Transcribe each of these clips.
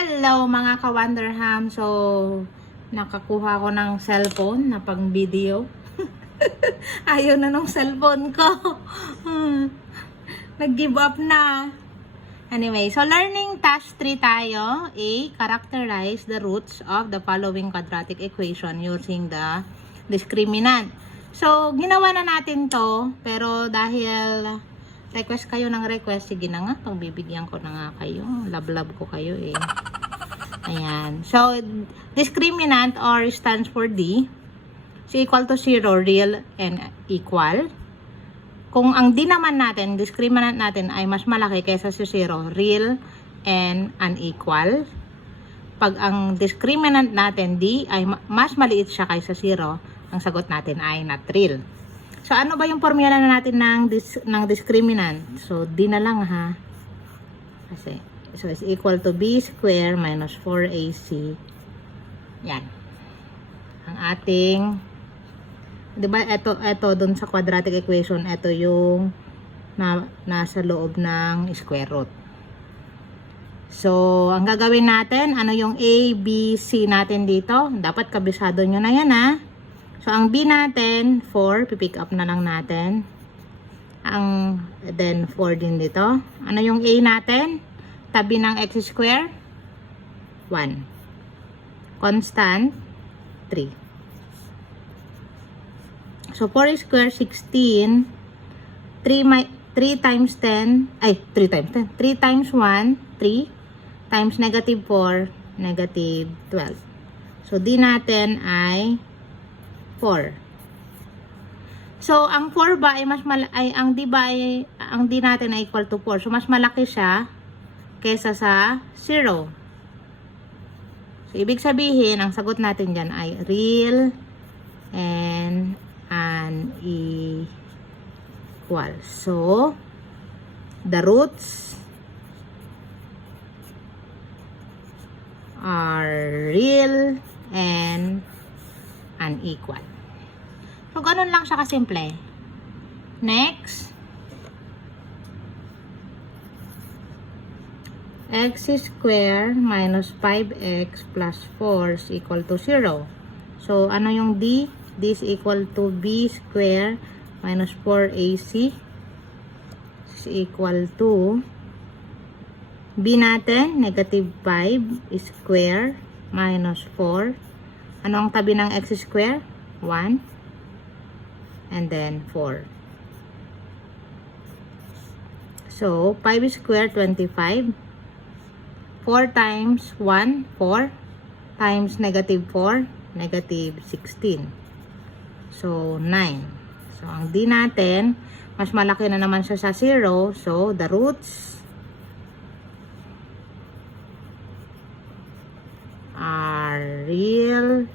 Hello mga ka-Wonderham. So, nakakuha ko ng cellphone na pang video. Ayaw na ng cellphone ko. Nag-give up na. Anyway, so learning task 3 tayo. A. Characterize the roots of the following quadratic equation using the discriminant. So, ginawa na natin to. Pero dahil request kayo ng request, sige na nga, pagbibigyan ko na nga kayo. Love ko kayo eh. Ayan. So, discriminant or stands for D is equal to 0, real and equal. Kung ang D naman natin, discriminant natin ay mas malaki kaysa sa 0, real and unequal. Pag ang discriminant natin D ay mas maliit siya kaysa 0, ang sagot natin ay not real. So, ano ba yung formula na natin ng discriminant? So, D na lang ha. Kasi, so, is equal to B square minus 4AC. Yan. Ang ating, diba, ito dun sa quadratic equation, ito yung nasa loob ng square root. So, ang gagawin natin, ano yung A, B, C natin dito? Dapat kabisado nyo na yan ha. So, ang B natin, 4, pipick up na lang natin. Then, 4 din dito. Ano yung A natin? Tabi ng x square? 1. Constant, 3. So, 4 square, 16. 3 times 10, 3 times 1, 3. Times negative 4, negative 12. So, D natin ay 4. So, ang 4 ba ay ang D natin ay equal to 4. So, mas malaki siya kaysa sa 0. So, ibig sabihin, ang sagot natin dyan ay real and unequal. So, the roots are real and unequal. So, ganun lang siya kasimple. Next. X square minus 5x plus 4 is equal to 0. So, ano yung D? D is equal to B square minus 4AC is equal to B natin, negative 5 square minus 4. Ano ang tabi ng x square? 1. And then 4. So, 5 square, 25. 4 times 1, 4. Times negative 4, negative 16. So, 9. So, ang D natin, mas malaki na naman siya sa 0. So, the roots are real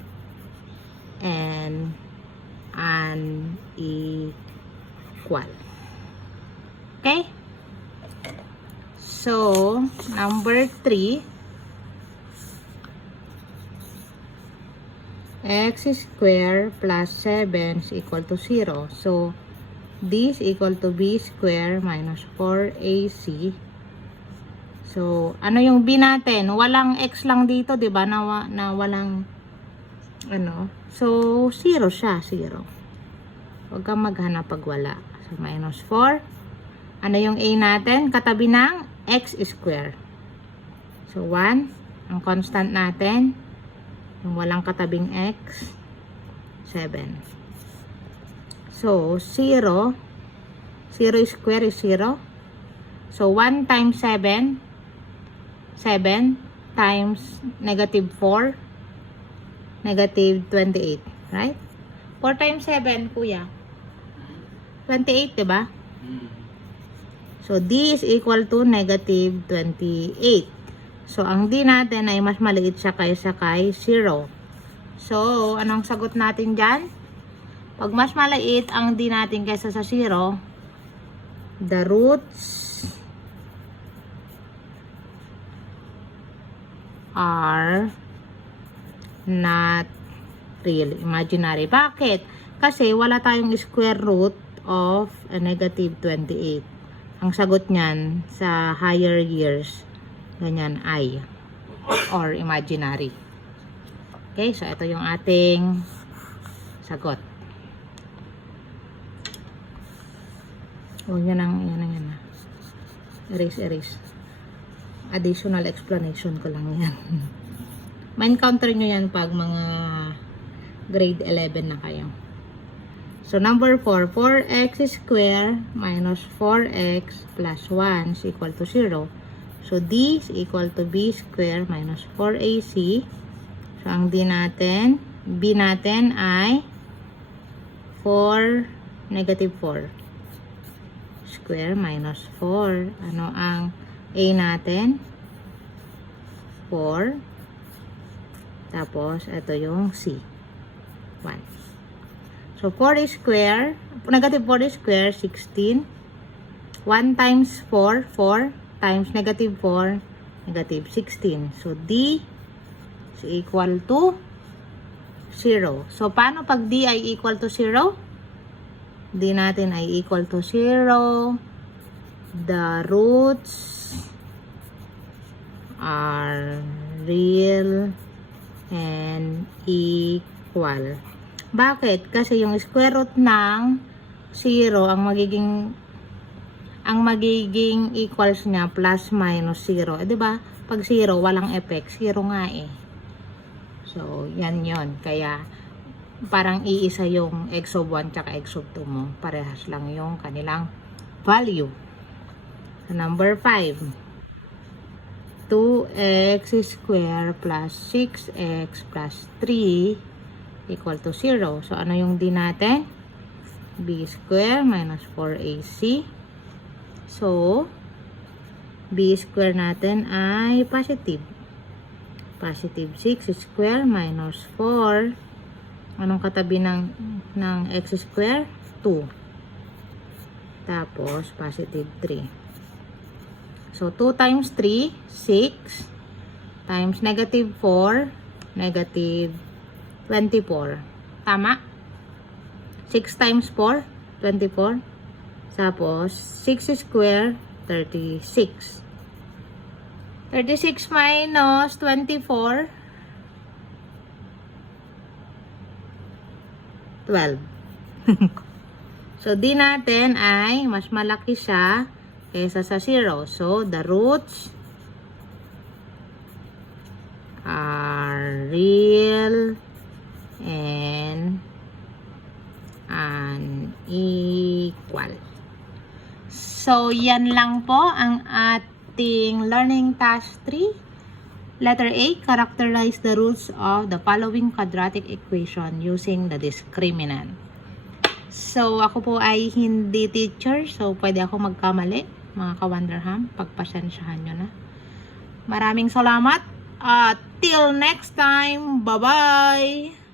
and unequal. Okay? So, number 3, x square plus 7 is equal to 0. So, D is equal to B square minus 4AC. So, ano yung B natin? Walang x lang dito, 'di ba? Na walang ano. So, 0 siya, 0. Huwag kang maghanap pag wala. So, minus 4. Ano yung A natin? Katabi ng x square. So, 1. Ang constant natin, yung walang katabing x, 7. So, 0. 0 square is 0. So, 1 times 7. 7 times negative 4. Negative 28. Right? 4 times 7, kuya. 28, diba? So, D is equal to negative 28. So, ang D natin ay mas maliit siya kaysa kay 0. So, anong sagot natin dyan? Pag mas maliit ang D natin kaysa sa 0, the roots are not real, imaginary. Bakit? Kasi wala tayong square root of a negative 28. Ang sagot niyan sa higher years, ganyan, I. or imaginary. Okay, so ito yung ating sagot. Oh, yan ang. Erase. Additional explanation ko lang yan. Ma-encounter nyo yan pag mga grade 11 na kayo. So, number 4, 4x square minus 4x plus 1 is equal to 0. So, d is equal to b square minus 4ac. So, ang b natin ay 4, negative 4 square minus 4. Ano ang a natin? 4. Tapos, ito yung c. 1. So, 4 square, negative 4 square, 16. 1 times 4, 4 times negative 4, negative 16. So, d is equal to 0. So, paano pag d ay equal to 0? D natin ay equal to 0. The roots are real and equal. Bakit? Kasi yung square root ng 0, ang magiging equals niya plus minus 0. Eh, diba? Pag 0, walang effect. 0 nga eh. So, yan yon. Kaya, parang iisa yung x of 1 tsaka x of 2 mo. Parehas lang yung kanilang value. So, number 5. 2x square plus 6x plus 3 equal to 0. So, ano yung d natin? b square minus 4ac. So, b square natin ay positive. Positive 6 square minus 4. Anong katabi ng x square? 2. Tapos, positive 3. So, 2 times 3, 6. Times negative 4, negative 24. Tama? 6 times 4, 24. Tapos, 6 square, 36. 36 minus 24, 12. So, d natin ay mas malaki siya kaysa sa 0. So, the roots are real and unequal. So, yan lang po ang ating learning task 3. Letter A, characterize the roots of the following quadratic equation using the discriminant. So, ako po ay hindi teacher, so pwede ako magkamali, mga ka-Wonderham. Pagpasensyahan nyo na. Maraming salamat at till next time, bye-bye!